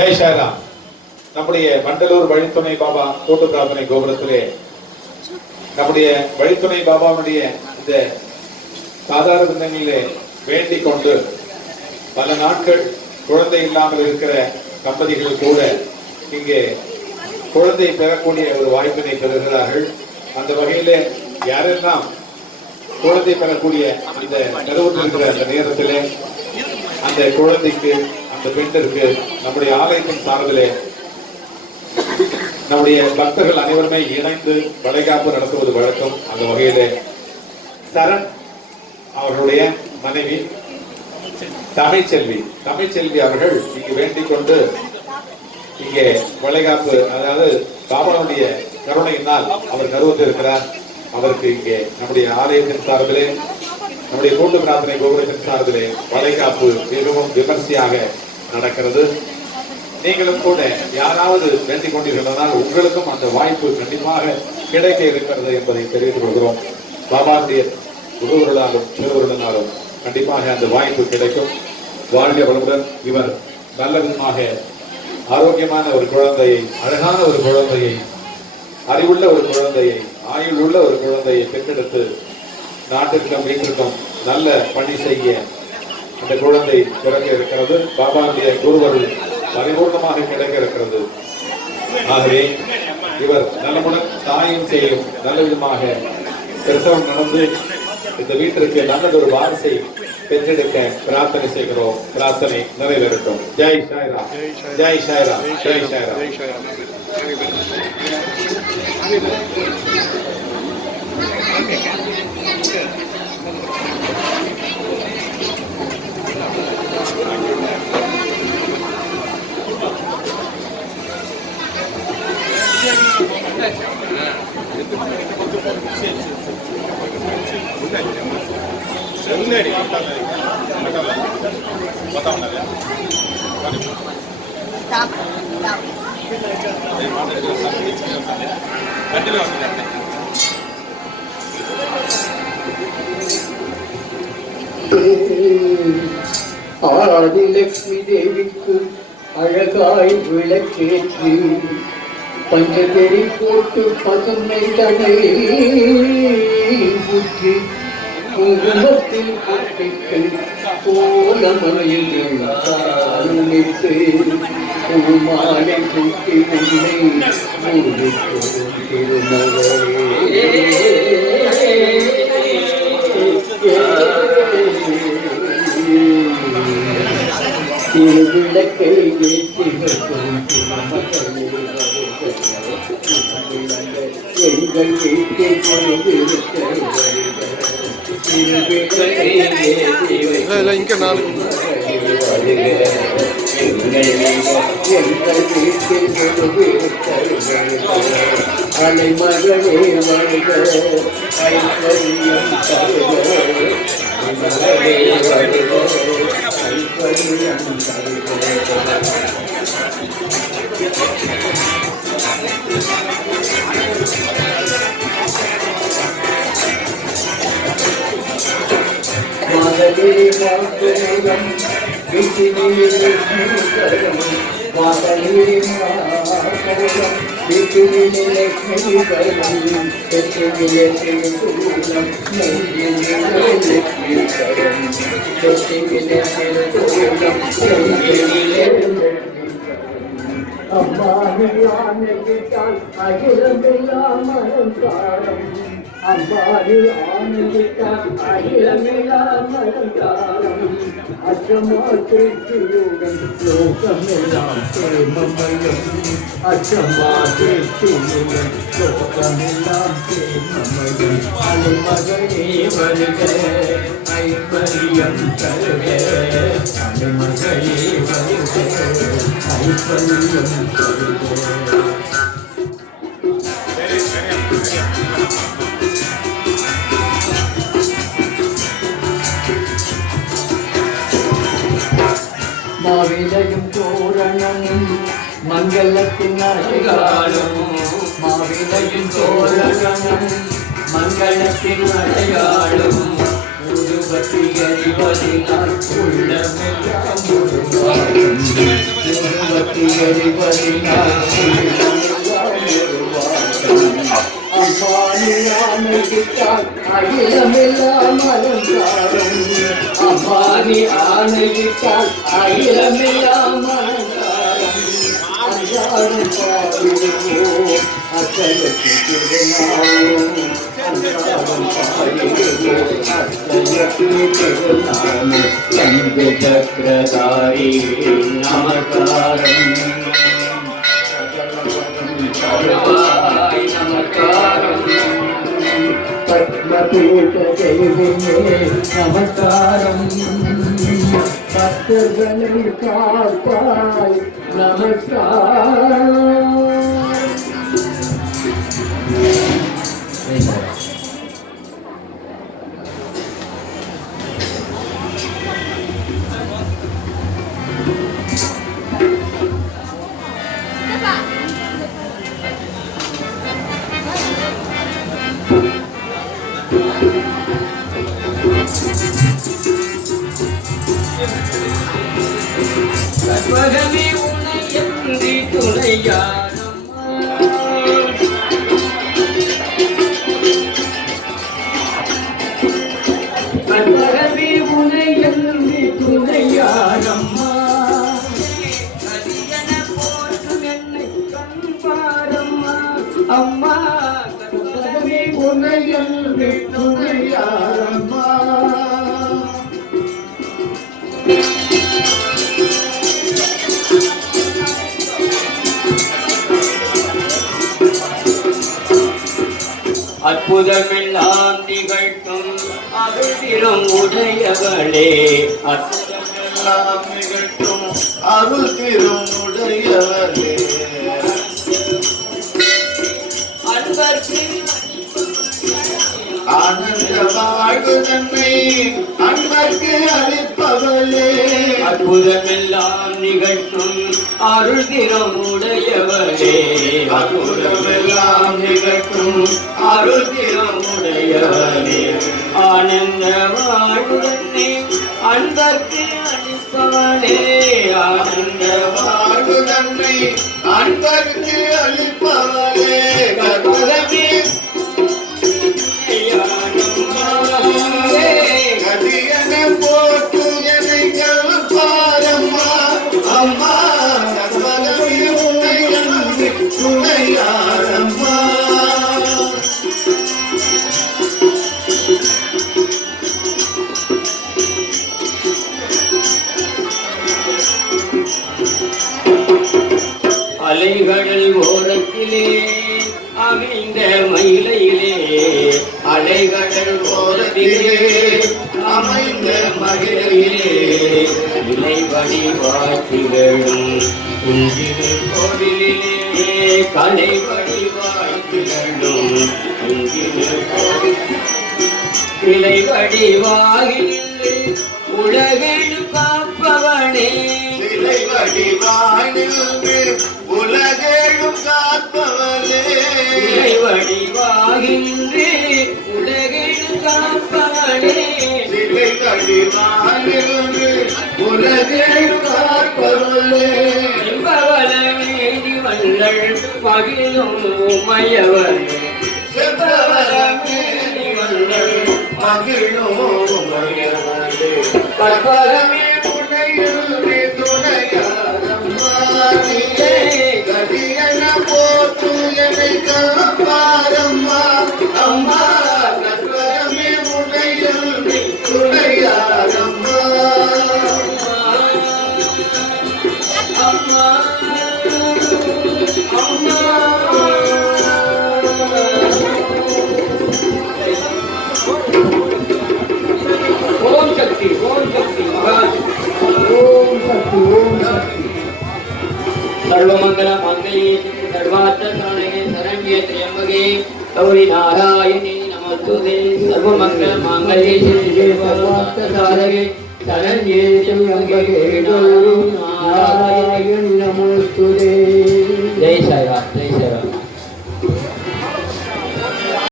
ஜெய் சாய்ராம். நம்முடைய வண்டலூர் வழித்துணை பாபா கூட்டு பிரார்த்தனை கோபுரத்திலே நம்முடைய வழித்துணை பாபாவுடைய இந்த சாதாரண தினங்களிலே வேண்டிக் கொண்டு பல நாட்கள் குழந்தை இல்லாமல் இருக்கிற தம்பதிகள் கூட இங்கே குழந்தை பெறக்கூடிய ஒரு வாய்ப்பினை பெறுகிறார்கள். அந்த வகையிலே யாரெல்லாம் குழந்தை பெறக்கூடிய அந்த நிறுவனத்திற்கிற அந்த நேரத்திலே அந்த குழந்தைக்கு அந்த பெண்ணிற்கு நம்முடைய ஆலயத்தின் சார்பிலே நம்முடைய பக்தர்கள் அனைவருமே இணைந்து வளைகாப்பு நடத்துவது வழக்கம். அந்த வகையிலே சரண் அவர்களுடைய மனைவி தமிழ்ச்செல்வி அவர்கள் இங்கு வேண்டிக் கொண்டு இங்கே வளைகாப்பு, அதாவது பாபாவுடைய கருணையினால் அவர் கருவத்திருக்கிறார். அவருக்கு இங்கே நம்முடைய ஆலயத்தின் சார்பிலே நம்முடைய கூட்டு பிரார்த்தனை கோபுரத்தின் சார்பிலே வளைகாப்பு மிகவும் விமர்சையாக நடக்கிறது. நீங்களும் கூட யாராவது வேண்டிக் கொண்டிருக்கிறதால் உங்களுக்கும் அந்த வாய்ப்பு கண்டிப்பாக கிடைக்க இருக்கிறது என்பதை தெரிவித்துக் கொள்கிறோம். பாபாவுடைய குருவருளாலும் திருவருடனாலும் கண்டிப்பாக அந்த வாய்ப்பு கிடைக்கும். வாழ்க வளமுடன். இவர் நல்ல விதமாக ஆரோக்கியமான ஒரு குழந்தையை, அழகான ஒரு குழந்தையை, அறிவுள்ள ஒரு குழந்தையை, ஆயுள் உள்ள ஒரு குழந்தையை பெற்றெடுத்து நாட்டிற்கும் வீட்டிற்கும் நல்ல பணி செய்ய அந்த குழந்தை பிறக்க இருக்கிறது. பாபாவுடைய குருவருள் பரிபூர்ணமாக கிடைக்க இருக்கிறது. ஆகவே இவர் நலமுடன் தாயும் செய்யும் நல்ல விதமாக பிரசவம் நடந்து இந்த வீட்டிற்கு நல்லதொரு வாரிசை பெற்றெடுக்க பிரார்த்தனை செய்கிறோம். பிரார்த்தனை நிறைவேறட்டும். ஜெய் சாய்ராம், ஜெய் சாய்ராம், ஜெய் சாய்ராம். ஆதிலட்சுமி தேவிக்கு அழகாய் விளக்கேற்றி பஞ்சகரி போட்டு பசுமை தடை ஊற்றி குங்குமத்தில் கட்டிட்டு கோலமலையில் பூமாலை சுட்டி உன்னை திருவிளக்கை எங்கள் வீட்டில் அலைமகளே வருக ஐஸ்வர்யம் தருக அம்மானை ஆணையிட்டால் அகிலமெல்லாம் மனம் காரம். அம்மானை ஆணையிட்டால் அகிலமெல்லாம் மனம் காரம். அச்சமா தேற்றியுடன் லோகமெல்லாம் பிரேமமயம். அச்சமா தேற்றியுடன் லோகமெல்லாம் பிரேமமயம். அலைமகளே வருக ஐஸ்வர்யம் தருக. அலைமகளே வருக ஐஸ்வர்யம் தருக. மாவிலையும் தோரணமும் மங்களத்தின் அடையாளம். மாவிலையும் தோரணமும் மங்களத்தின் அடையாளம். பற்றி அறிவதினால் உள்ளமெல்லாம் உருவாகும் பற்றி அறிவதினால் அம்மானி ஆணையிட்டால் அகிலமெல்லாம் அலங்காரம் அம்மானி ஆணையிட்டால் அகிலமெல்லாம் அலங்காரம் அன்றாடம் பாடுவோம் அச்சலுக்கு திருநாளும் அன்றாடம் பாடுவோம் அச்சலுக்கு திருநாளும் சங்கு சக்கரதாரி நமஸ்காரம் பத்மபீட தெய்வமே நமஸ்காரம் பக்தர்களை காப்பாய் நமஸ்காரம். கற்பகமே உன்னை எந்தி துணையாரம்மா கற்பகமே உன்னை எந்தி துணையாரம்மா கரியன போற்றும் என்னை கண்பாரம்மா அம்மா கற்பகமே உன்னை எந்தி துணையாரம்மா அற்புதமெல்லாம் திகழ்த்தும் அருளிலும் உடையவளே அற்புதமெல்லாம் திகழ்த்தும் அருளிலும் உடையவளே அன்பர்க்கு ஆனந்த வாழ்வு தன்னை அன்பர்க்கு அளிப்பவளே அற்புதமெல்லாம் நிகழ்த்தும் அருள்திறம் உடையவளே அற்புதமெல்லாம் நிகழ்த்தும் அருள்திறம் உடையவளே ஆனந்த வாழ்வு தன்னை அன்பர்க்கு அளிப்பவளே ஆனந்த வாழ்வு தன்னை அன்பர்க்கு அளிப்பவளே கற்பகமே கதியன போட்டு என்னை கல்பாரம்மா அம்மா கற்பகமே உன்னை அன்பு துணையாரம்மா அலைகடல் ஓரத்திலே அமைந்த மயிலையிலே அலைகடல் ஓரத்திலே அமைந்த மகிழையிலே இலைவடி வாய்த்திகளும் குஞ்சிறு கோவிலிலே கலைவடி வாய்த்திகளும் குஞ்சிறு இலைவடி வாயிலே உலகெடு காப்பவனே இலைவடி வாயிலே உலகெழும் காப்பவளே இறைவடி வாகின்றே உலகெழும் காப்பவளே இறைவடி வாகின்றே உலகெழும் காப்பவளே செம்பவளமேனி வள்ளல் மகிழும் உமையவளே செம்பவளமேனி வள்ளல் மகிழும் உமையவளே கற்பகமே உன்னையுமே துணையாரம்மா நீயே கதியன போற்று என்னை காப்பாரம்மா அம்மா கற்பகமே உன்னையுமே துணையாரம்மா அம்மா அம்மா ஓம் சக்தி ஓம் சக்தி ஓம் சக்தி सर्वमंगल मांगल्ये सर्वार्थ साधके शरण्ये त्र्यंबके गौरी नारायणी नमोस्तुते सर्वमंगल मांगल्ये शिवे सर्वार्थ साधके शरण्ये त्र्यंबके गौरी नारायणी नमोस्तुते जय साईराम।